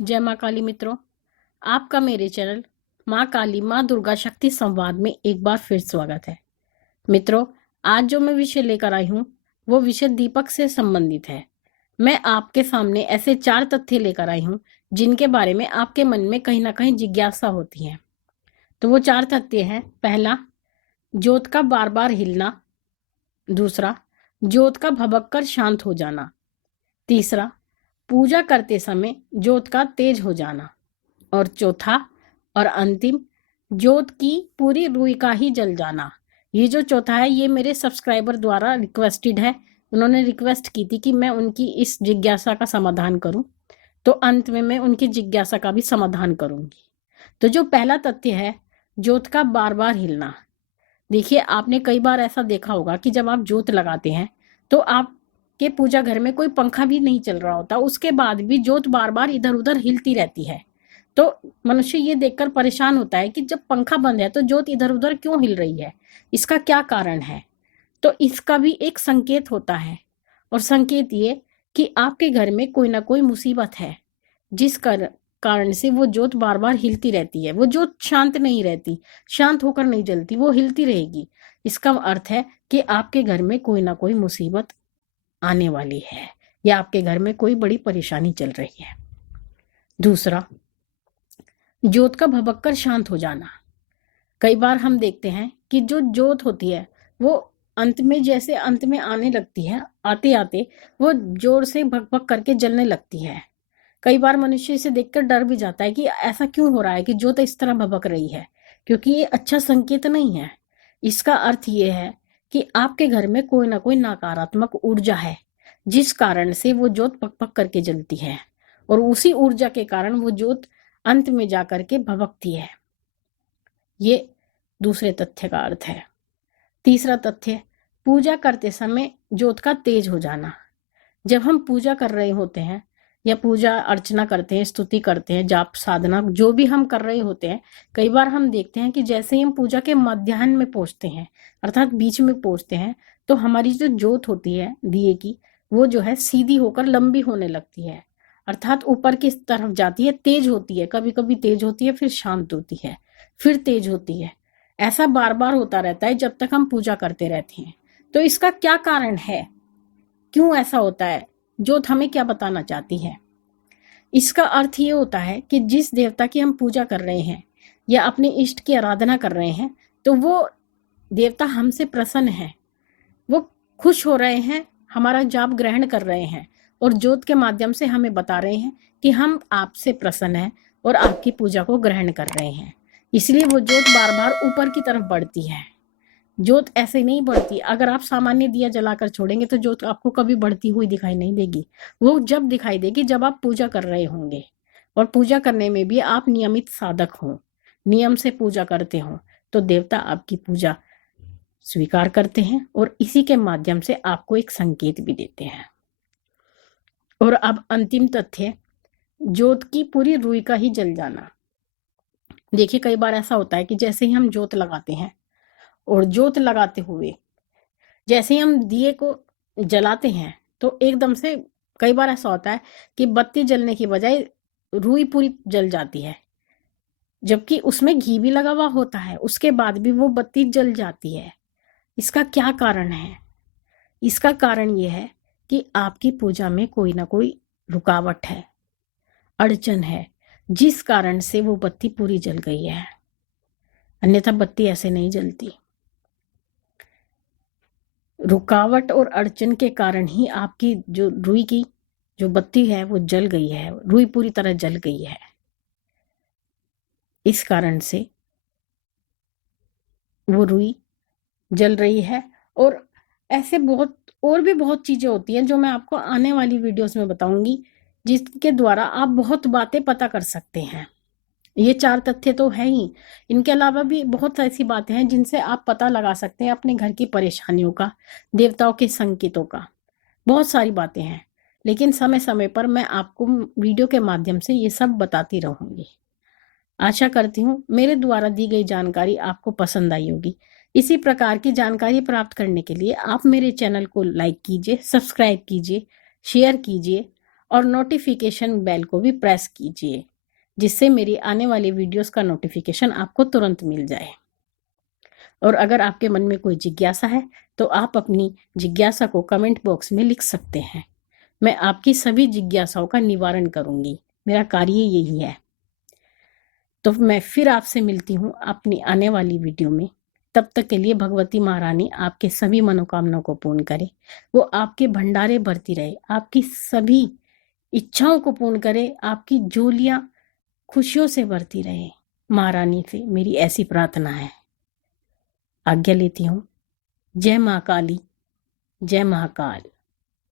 जय माँ काली मित्रों, आपका मेरे चैनल माँ काली माँ दुर्गा शक्ति संवाद में एक बार फिर स्वागत है। मित्रों, आज जो मैं विषय लेकर आई हूँ वो विषय दीपक से संबंधित है। मैं आपके सामने ऐसे 4 तथ्य लेकर आई हूँ जिनके बारे में आपके मन में कहीं ना कहीं जिज्ञासा होती है। तो वो 4 तथ्य हैं। पहला, ज्योत का बार बार हिलना। दूसरा, ज्योत का भभक कर शांत हो जाना। तीसरा, पूजा करते समय ज्योत का तेज हो जाना। और चौथा और अंतिम, ज्योत की पूरी रुई का ही जल जाना। ये जो चौथा है ये मेरे सब्सक्राइबर द्वारा रिक्वेस्टेड है। उन्होंने रिक्वेस्ट की थी कि मैं उनकी इस जिज्ञासा का समाधान करूं, तो अंत में मैं उनकी जिज्ञासा का भी समाधान करूंगी। तो जो पहला तथ्य है, ज्योत का बार बार हिलना। देखिए, आपने कई बार ऐसा देखा होगा कि जब आप ज्योत लगाते हैं तो आपके पूजा घर में कोई पंखा भी नहीं चल रहा होता, उसके बाद भी ज्योत बार बार इधर उधर हिलती रहती है। तो मनुष्य ये देखकर परेशान होता है कि जब पंखा बंद है तो ज्योत इधर उधर क्यों हिल रही है, इसका क्या कारण है। तो इसका भी एक संकेत होता है, और संकेत ये कि आपके घर में कोई ना कोई मुसीबत है, जिस कारण से वो ज्योत बार बार हिलती रहती है। वो ज्योत शांत नहीं रहती, शांत होकर नहीं जलती, वो हिलती रहेगी। इसका अर्थ है कि आपके घर में कोई ना कोई मुसीबत आने वाली है, या आपके घर में कोई बड़ी परेशानी चल रही है। दूसरा, ज्योत का भभक कर शांत हो जाना। कई बार हम देखते हैं कि जो ज्योत होती है वो अंत में, जैसे अंत में आने लगती है, आते आते वो जोर से भक भक करके जलने लगती है। कई बार मनुष्य इसे देखकर डर भी जाता है कि ऐसा क्यों हो रहा है कि ज्योत इस तरह भभक रही है, क्योंकि ये अच्छा संकेत नहीं है। इसका अर्थ ये है कि आपके घर में कोई ना कोई नकारात्मक ऊर्जा है, जिस कारण से वो ज्योत पक पक करके जलती है, और उसी ऊर्जा के कारण वो ज्योत अंत में जाकर के भभकती है। ये दूसरे तथ्य का अर्थ है। तीसरा तथ्य, पूजा करते समय ज्योत का तेज हो जाना। जब हम पूजा कर रहे होते हैं या पूजा अर्चना करते हैं, स्तुति करते हैं, जाप साधना जो भी हम कर रहे होते हैं, कई बार हम देखते हैं कि जैसे ही हम पूजा के मध्याह्न में पहुंचते हैं, अर्थात बीच में पहुंचते हैं, तो हमारी जो ज्योत होती है दिए की, वो जो है सीधी होकर लंबी होने लगती है, अर्थात ऊपर की तरफ जाती है, तेज होती है। कभी कभी तेज होती है, फिर शांत होती है, फिर तेज होती है। ऐसा बार बार होता रहता है जब तक हम पूजा करते रहते हैं। तो इसका क्या कारण है, क्यों ऐसा होता है, ज्योत हमें क्या बताना चाहती है? इसका अर्थ ये होता है कि जिस देवता की हम पूजा कर रहे हैं या अपने इष्ट की आराधना कर रहे हैं, तो वो देवता हमसे प्रसन्न है, वो खुश हो रहे हैं, हमारा जाप ग्रहण कर रहे हैं, और ज्योत के माध्यम से हमें बता रहे हैं कि हम आपसे प्रसन्न हैं और आपकी पूजा को ग्रहण कर रहे हैं। इसलिए वो ज्योत बार बार ऊपर की तरफ बढ़ती है। ज्योत ऐसे नहीं बढ़ती। अगर आप सामान्य दिया जलाकर छोड़ेंगे तो ज्योत आपको कभी बढ़ती हुई दिखाई नहीं देगी। वो जब दिखाई देगी जब आप पूजा कर रहे होंगे, और पूजा करने में भी आप नियमित साधक हो, नियम से पूजा करते हो, तो देवता आपकी पूजा स्वीकार करते हैं और इसी के माध्यम से आपको एक संकेत भी देते हैं। और अब अंतिम तथ्य, ज्योत की पूरी रुई का ही जल जाना। देखिए, कई बार ऐसा होता है कि जैसे ही हम ज्योत लगाते हैं, और ज्योत लगाते हुए जैसे ही हम दिए को जलाते हैं, तो एकदम से कई बार ऐसा होता है कि बत्ती जलने की बजाय रुई पूरी जल जाती है, जबकि उसमें घी भी लगा हुआ होता है, उसके बाद भी वो बत्ती जल जाती है। इसका क्या कारण है? इसका कारण ये है कि आपकी पूजा में कोई ना कोई रुकावट है, अड़चन है, जिस कारण से वो बत्ती पूरी जल गई है, अन्यथा बत्ती ऐसे नहीं जलती। रुकावट और अड़चन के कारण ही आपकी जो रुई की जो बत्ती है वो जल गई है, रुई पूरी तरह जल गई है। इस कारण से वो रुई जल रही है। और ऐसे बहुत और भी बहुत चीजें होती हैं जो मैं आपको आने वाली वीडियोस में बताऊंगी, जिसके द्वारा आप बहुत बातें पता कर सकते हैं। ये 4 तथ्य तो है ही, इनके अलावा भी बहुत ऐसी बातें हैं जिनसे आप पता लगा सकते हैं अपने घर की परेशानियों का, देवताओं के संकेतों का। बहुत सारी बातें हैं, लेकिन समय समय पर मैं आपको वीडियो के माध्यम से ये सब बताती रहूंगी। आशा करती हूँ मेरे द्वारा दी गई जानकारी आपको पसंद आई होगी। इसी प्रकार की जानकारी प्राप्त करने के लिए आप मेरे चैनल को लाइक कीजिए, सब्सक्राइब कीजिए, शेयर कीजिए, और नोटिफिकेशन बेल को भी प्रेस कीजिए, जिससे मेरी आने वाली वीडियोस का नोटिफिकेशन आपको तुरंत मिल जाए। और अगर आपके मन में कोई जिज्ञासा है तो आप अपनी जिज्ञासा को कमेंट बॉक्स में लिख सकते हैं। मैं आपकी सभी जिज्ञासाओं का निवारण करूंगी, मेरा कार्य यही है। तो मैं फिर आपसे मिलती हूँ अपनी आने वाली वीडियो में। तब तक के लिए भगवती महारानी आपके सभी मनोकामनाओं को पूर्ण करे, वो आपके भंडारे भरती रहे, आपकी सभी इच्छाओं को पूर्ण करे, आपकी झोलियां खुशियों से भरती रहे। महारानी से मेरी ऐसी प्रार्थना है। आज्ञा लेती हूँ। जय माँ काली, जय महाकाल।